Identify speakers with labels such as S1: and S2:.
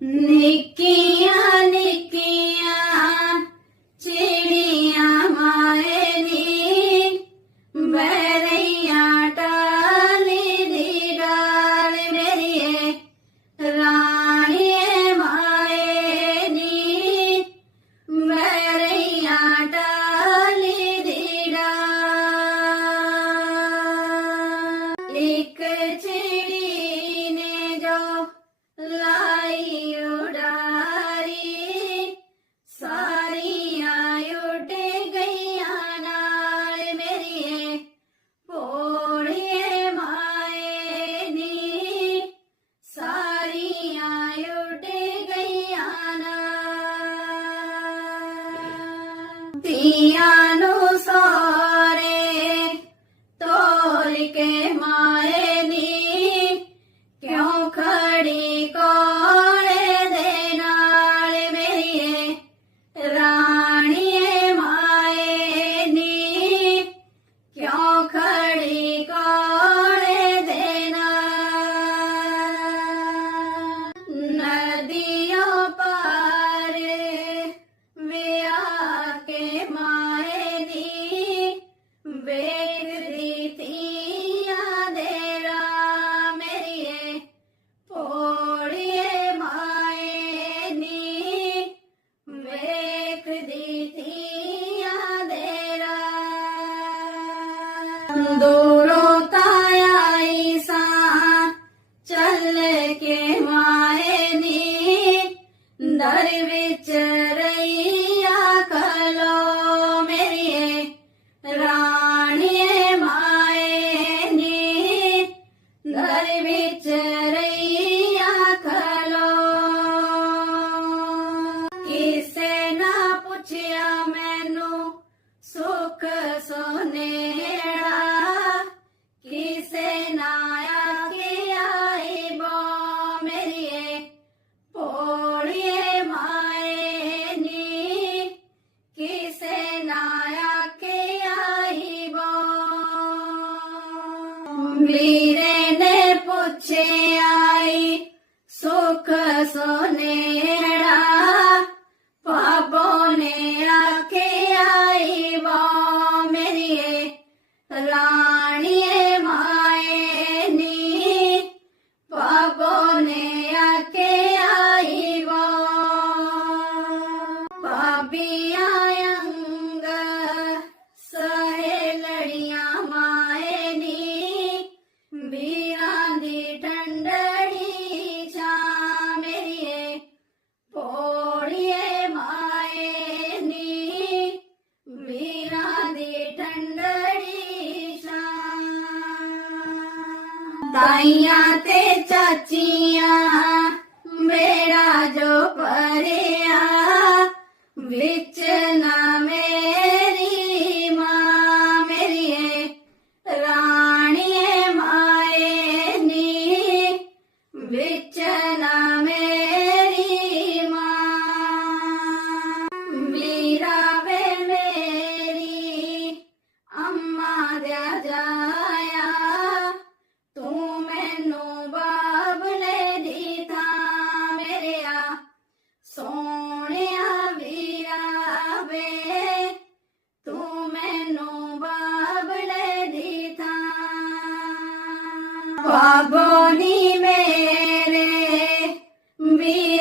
S1: ਨਿੱਕੀਆਂ ਨਿੱਕੀਆਂ ਚੇ minha ਸੋਚਿਆ ਮੈਨੂੰ ਸੁਖ ਸੋਨੇ दे ठंडड़ी ताइया ते चाचिया मेरा जो परिया बिच ना পাবনি মেরে বি